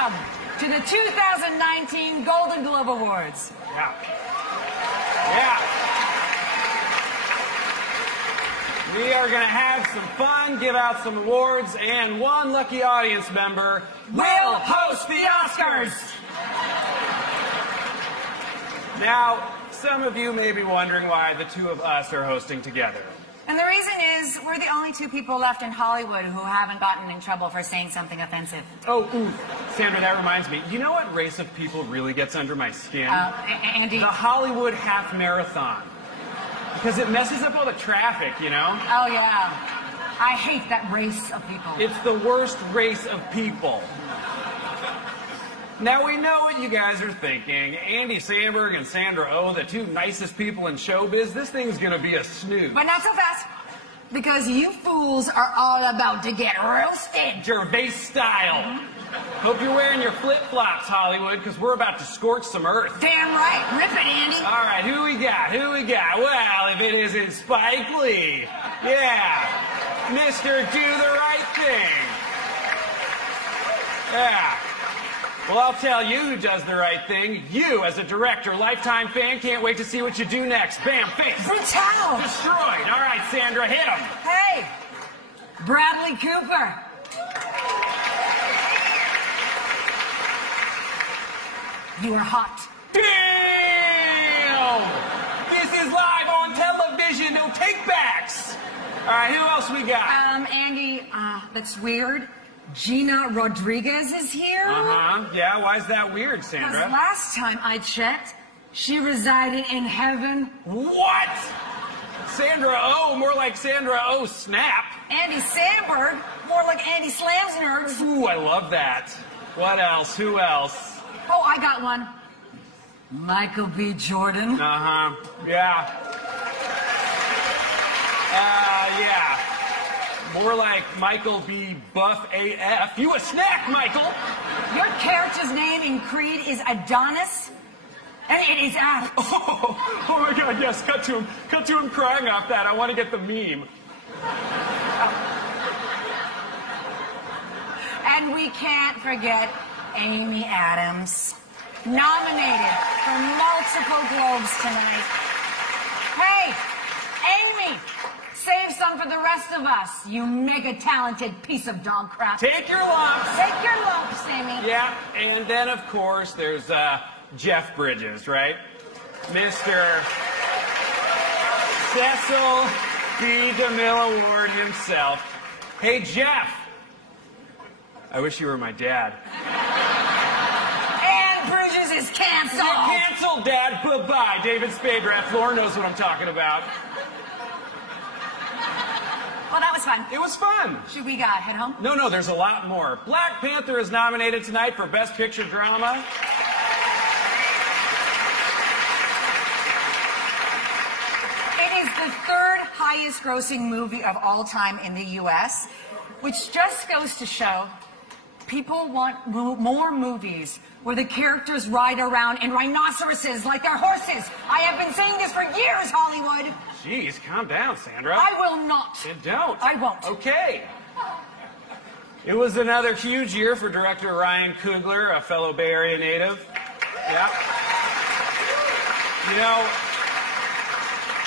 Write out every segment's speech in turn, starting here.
Welcome to the 2019 Golden Globe Awards. Yeah. Yeah. We are going to have some fun, give out some awards, and one lucky audience member will host the Oscars. Now, some of you may be wondering why the two of us are hosting together. And the reason is we're the only two people left in Hollywood who haven't gotten in trouble for saying something offensive. Oh, ooh, Sandra, that reminds me. You know what race of people really gets under my skin? Andy. The Hollywood half marathon. Because it messes up all the traffic, you know? Oh, yeah. I hate that race of people. It's the worst race of people. Now, we know what you guys are thinking. Andy Samberg and Sandra Oh, the two nicest people in showbiz, this thing's gonna be a snooze. But not so fast, because you fools are all about to get roasted. Gervais style. Hope you're wearing your flip-flops, Hollywood, because we're about to scorch some earth. Damn right. Rip it, Andy. All right, who we got? Who we got? Well, if it isn't Spike Lee. Yeah. Mr. Do the Right Thing. Yeah. Well, I'll tell you who does the right thing. You, as a director, lifetime fan, can't wait to see what you do next. Bam, face. Brutal. Destroyed. All right, Sandra, hit him. Hey, Bradley Cooper. You are hot. Damn! This is live on television. No takebacks. All right, who else we got? Andy, that's weird. Gina Rodriguez is here. Uh-huh. Yeah, why is that weird, Sandra? Because last time I checked, she resided in heaven. What? Sandra Oh, more like Sandra Oh Snap. Andy Samberg, more like Andy Slams Nerds. Ooh, I love that. What else? Who else? Oh, I got one. Michael B. Jordan. Uh-huh. Yeah. Yeah. More like Michael B. Buff AF. You a snack, Michael! Your character's name in Creed is Adonis, and it is apt. Oh my God, yes, cut to him crying off that. I want to get the meme. And we can't forget Amy Adams, nominated for multiple Globes tonight. Hey, Amy! Save some for the rest of us, you mega-talented piece of dog crap. Take your lumps. Take your lumps, Amy. Yeah, and then, of course, there's Jeff Bridges, right? Mr. Cecil B. DeMille Award himself. Hey, Jeff. I wish you were my dad. And Bridges is canceled. You're canceled, Dad. Bye-bye. David Spade, Rat Floor knows what I'm talking about. Well, that was fun. It was fun. Should we head home? No, there's a lot more. Black Panther is nominated tonight for Best Picture Drama. It is the third highest grossing movie of all time in the U.S., which just goes to show people want more movies where the characters ride around in rhinoceroses like they're horses. I have been saying this for years, Hollywood. Jeez, calm down, Sandra. I will not. Then don't. I won't. Okay. It was another huge year for director Ryan Coogler, a fellow Bay Area native. Yep. You know,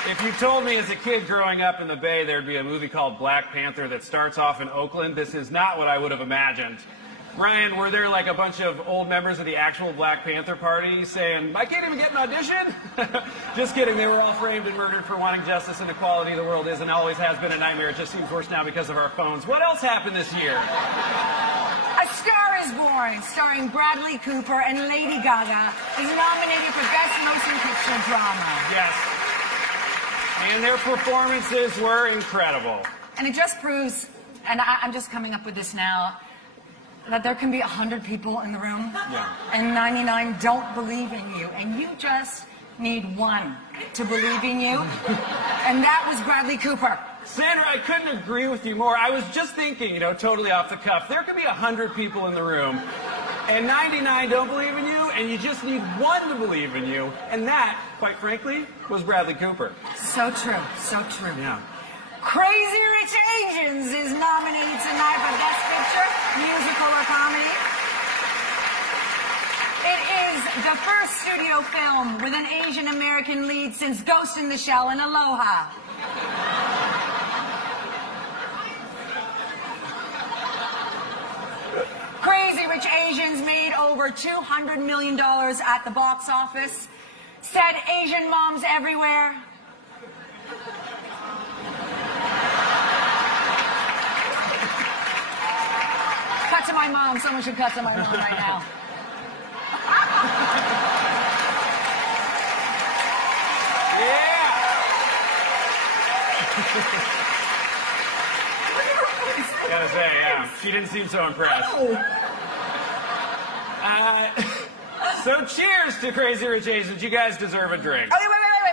if you told me as a kid growing up in the Bay there'd be a movie called Black Panther that starts off in Oakland, this is not what I would have imagined. Ryan, were there like a bunch of old members of the actual Black Panther Party saying, I can't even get an audition? Just kidding, they were all framed and murdered for wanting justice and equality. The world is and always has been a nightmare. It just seems worse now because of our phones. What else happened this year? A Star is Born, starring Bradley Cooper and Lady Gaga, is nominated for Best Motion Picture Drama. Yes. And their performances were incredible. And it just proves, and I'm just coming up with this now, that there can be 100 people in the room, and 99 don't believe in you, and you just need one to believe in you, and that was Bradley Cooper. Sandra, I couldn't agree with you more. I was just thinking, totally off the cuff, there could be 100 people in the room, and 99 don't believe in you, and you just need one to believe in you, and that, quite frankly, was Bradley Cooper. So true, so true. Yeah. Crazy Rich Asians is nominated tonight for Best Picture, Musical or Comedy. was the first studio film with an Asian American lead since Ghost in the Shell and Aloha. Crazy Rich Asians made over $200 million at the box office. Said Asian moms everywhere. Cut to my mom. Someone should cut to my mom right now. Yeah. Gotta say, yeah, she didn't seem so impressed. So cheers to Crazy Rich Asians. You guys deserve a drink. Oh,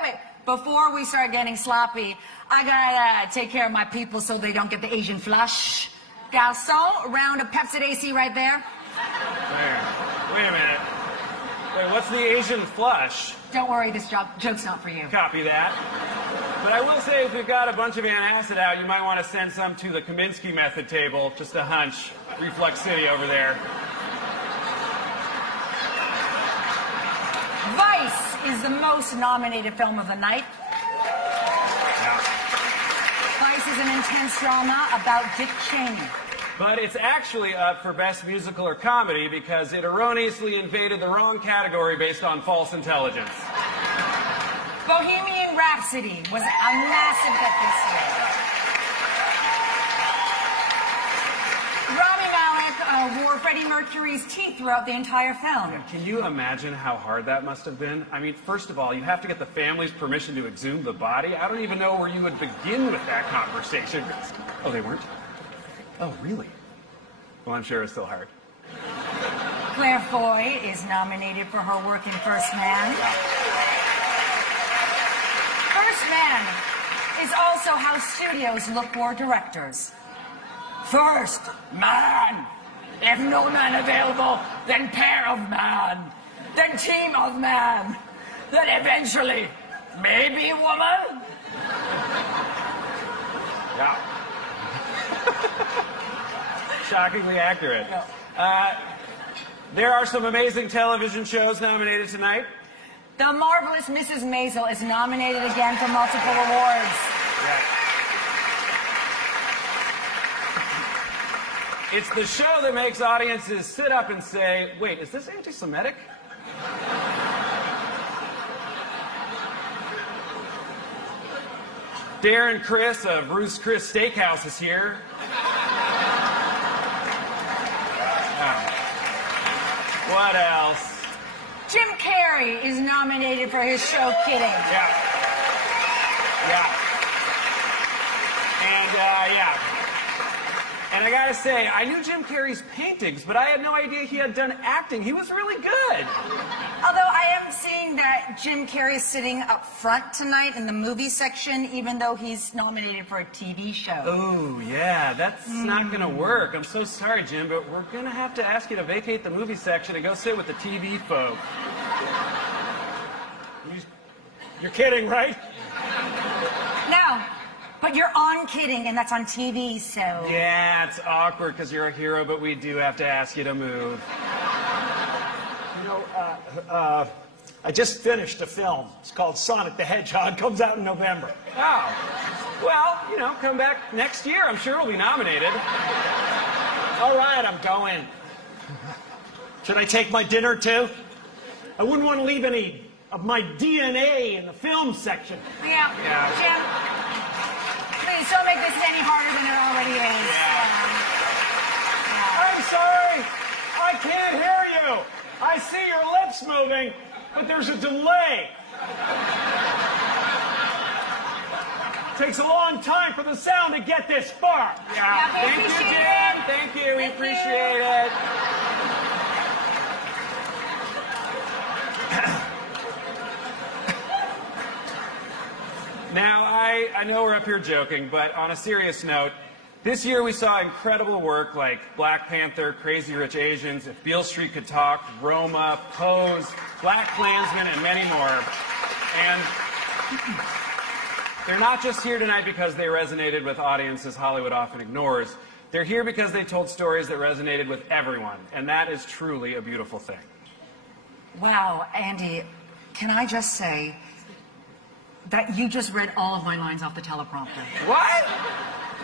wait. Before we start getting sloppy, I gotta take care of my people so they don't get the Asian flush. Garçon, round of Pepsi AC right there. Wait a minute. Wait, what's the Asian flush? Don't worry, this joke's not for you. Copy that. But I will say, if you've got a bunch of antacid out, you might want to send some to the Kaminsky method table. Just a hunch. Reflux City over there. Vice is the most nominated film of the night. Yeah. Vice is an intense drama about Dick Cheney. But it's actually up for Best Musical or Comedy because it erroneously invaded the wrong category based on false intelligence. Bohemian Rhapsody was a massive hit this year. Rami Malek wore Freddie Mercury's teeth throughout the entire film. Yeah, can you imagine how hard that must have been? I mean, first of all, you have to get the family's permission to exhume the body. I don't even know where you would begin with that conversation. Oh, they weren't? Oh, really? Well, I'm sure it's still hard. Claire Foy is nominated for her work in First Man. First Man is also how studios look for directors. First man. If no man available, then pair of man. Then team of man. Then eventually, maybe woman. Yeah. Shockingly accurate. There are some amazing television shows nominated tonight. The Marvelous Mrs. Maisel is nominated again for multiple awards. Yeah. It's the show that makes audiences sit up and say, wait, is this anti-Semitic? Darren Christ of Ruth's Chris Steakhouse is here. What else? Jim Carrey is nominated for his show Kidding. Yeah. And I gotta say, I knew Jim Carrey's paintings, but I had no idea he had done acting. He was really good. Although I am seeing that Jim Carrey is sitting up front tonight in the movie section, even though he's nominated for a TV show. Oh, yeah, that's not gonna work. I'm so sorry, Jim, but we're gonna have to ask you to vacate the movie section and go sit with the TV folk. You're kidding, right? No, but you're on Kidding, and that's on TV, so... Yeah, it's awkward because you're a hero, but we do have to ask you to move. You know, I just finished a film. It's called Sonic the Hedgehog. Comes out in November. Oh. Well, you know, come back next year. I'm sure we'll be nominated. All right, I'm going. Should I take my dinner, too? I wouldn't want to leave any of my DNA in the film section. Yeah. Jim, please don't make this any harder than it already is. I'm sorry. I can't hear you. I see your lips moving, but there's a delay. It takes a long time for the sound to get this far. Yeah. Thank you, Jim. Thank you. We appreciate it. Now, I know we're up here joking, but on a serious note, this year we saw incredible work like Black Panther, Crazy Rich Asians, If Beale Street Could Talk, Roma, Pose, Black Klansman, and many more. And they're not just here tonight because they resonated with audiences Hollywood often ignores. They're here because they told stories that resonated with everyone, and that is truly a beautiful thing. Wow, Andy, can I just say that you just read all of my lines off the teleprompter? What?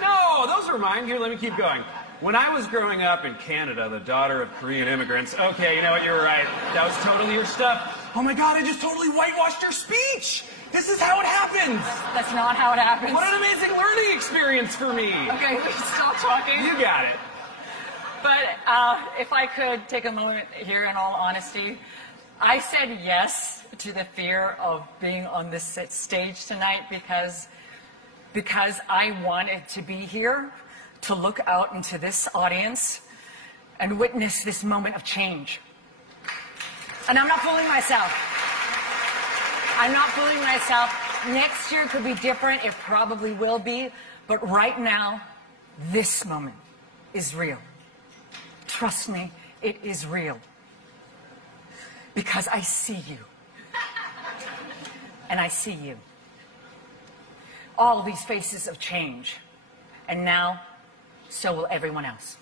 No, those are mine. Here, let me keep going. When I was growing up in Canada, the daughter of Korean immigrants. Okay, you know what? You were right. That was totally your stuff. Oh my God, I just totally whitewashed your speech. This is how it happens. That's not how it happens. What an amazing learning experience for me. Okay, we stop talking. You got it. But if I could take a moment here in all honesty, I said yes to the fear of being on this stage tonight because I wanted to be here to look out into this audience and witness this moment of change. And I'm not fooling myself. I'm not fooling myself. Next year could be different. It probably will be. But right now, this moment is real. Trust me, it is real. Because I see you. And I see you. All these faces of change. And now, so will everyone else.